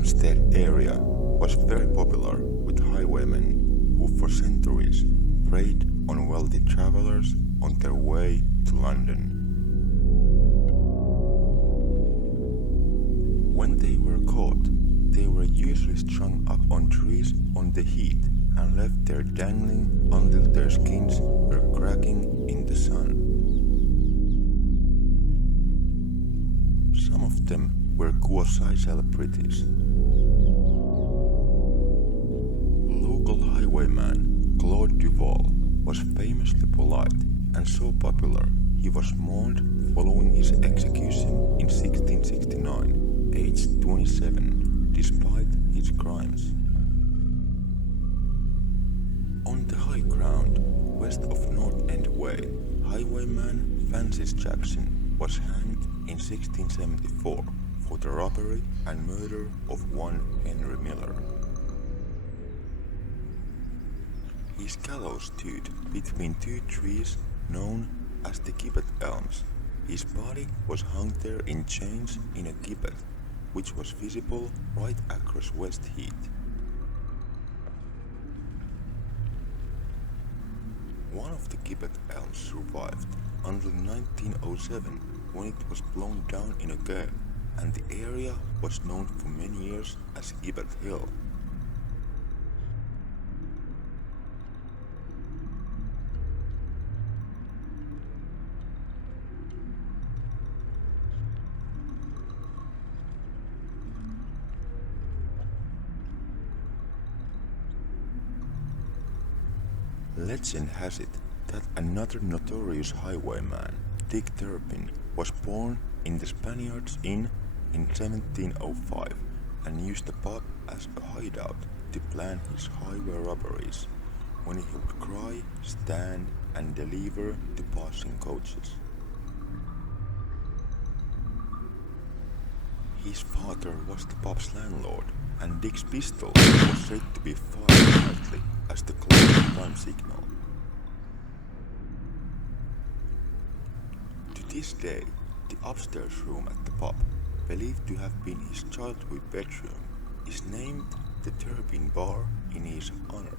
Hampstead area was very popular with highwaymen who for centuries preyed on wealthy travelers on their way to London. When they were caught, they were usually strung up on trees on the heath and left there dangling until their skins were cracking in the sun. Some of them were quasi-celebrities. Local highwayman Claude Duval was famously polite and so popular he was mourned following his execution in 1669, aged 27, despite his crimes. On the high ground west of North End Way, highwayman Francis Jackson was hanged in 1674 for the robbery and murder of one Henry Miller. His gallows stood between two trees known as the gibbet elms. His body was hung there in chains in a gibbet, which was visible right across West Heath. One of the gibbet elms survived until 1907, when it was blown down in a gale, and the area was known for many years as Gibbet Hill. Legend has it that another notorious highwayman, Dick Turpin, was born in the Spaniards Inn in 1705 and used the pub as a hideout to plan his highway robberies, when he would cry, stand and deliver to passing coaches. His father was the pub's landlord, and Dick's pistol was said to be fired nightly as the closing time signal. To this day, the upstairs room at the pub, believed to have been his childhood bedroom, is named the Turpin Bar in his honor.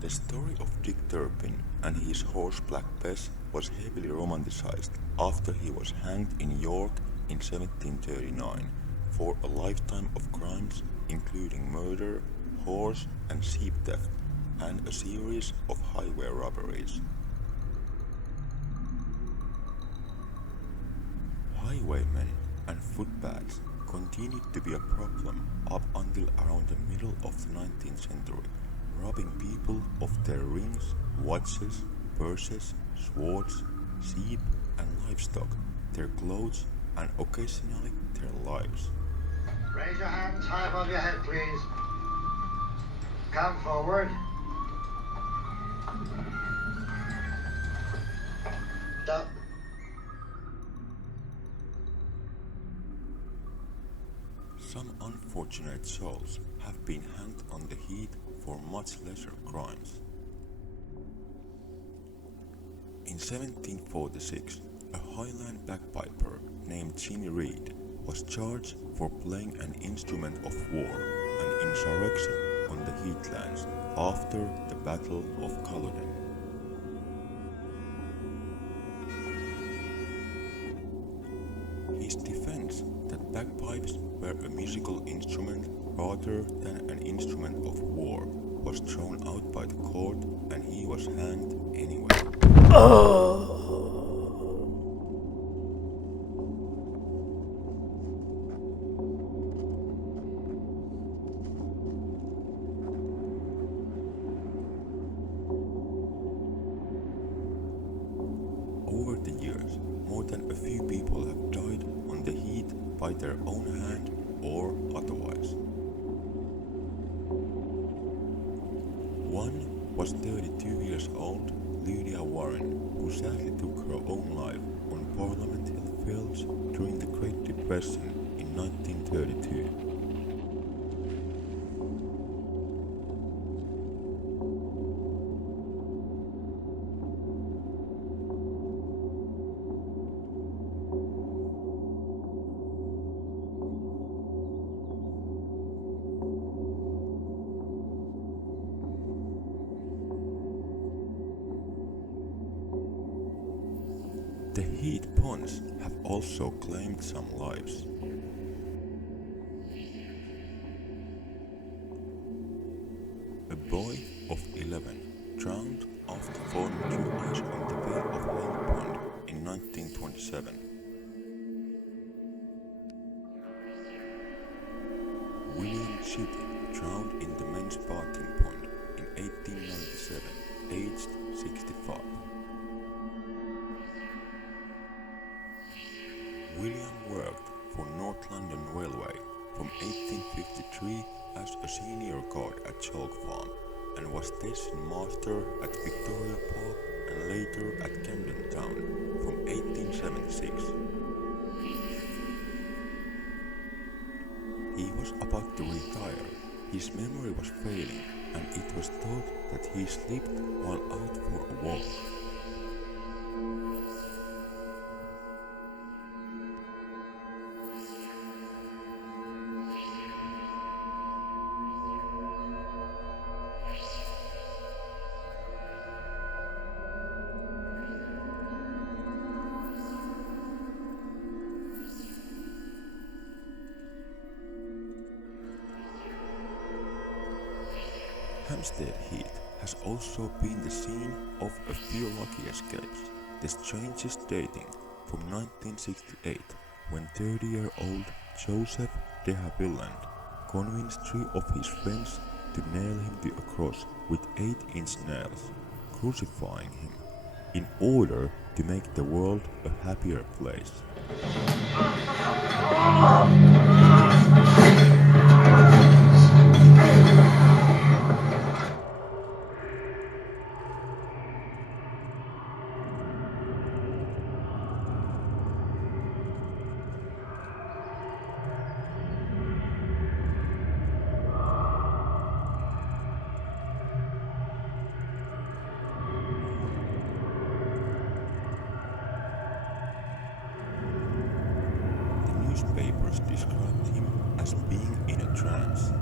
The story of Dick Turpin and his horse Black Bess was heavily romanticized after he was hanged in York in 1739 for a lifetime of crimes including murder, horse and sheep theft, and a series of highway robberies. Highwaymen and footpads continued to be a problem up until around the middle of the 19th century, robbing people of their rings, watches, purses, swords, sheep and livestock, their clothes and occasionally their lives. Raise your hands high above your head, please. Come forward. Stop. Some unfortunate souls have been hanged on the heath for much lesser crimes. In 1746, a Highland bagpiper named Jimmy Reed was charged for playing an instrument of war and insurrection on the heathlands after the Battle of Culloden. His defense that bagpipes were a musical instrument rather than an instrument of war was thrown out by the court, and he was hanged anyway. Over the years, more than a few people have died on the heath by their own hand or otherwise. One was 32 years old Lydia Warren, who sadly took her own life on Parliament Hill Fields during the Great Depression in 1932. The Heath ponds have also claimed some lives. A boy of 11 drowned after falling through ice on the Vale of Lang Pond in 1927. William Chitty drowned in the men's bathing pond in 1897, aged 65. William worked for North London Railway from 1853 as a senior guard at Chalk Farm and was station master at Victoria Park and later at Camden Town from 1876. He was about to retire. His memory was failing and it was thought that he slept while out for a walk. Hampstead Heath has also been the scene of a few lucky escapes, the strangest dating from 1968 when 30-year-old Joseph de Havilland convinced 3 of his friends to nail him to a cross with 8-inch nails, crucifying him in order to make the world a happier place. Newspapers described him as being in a trance.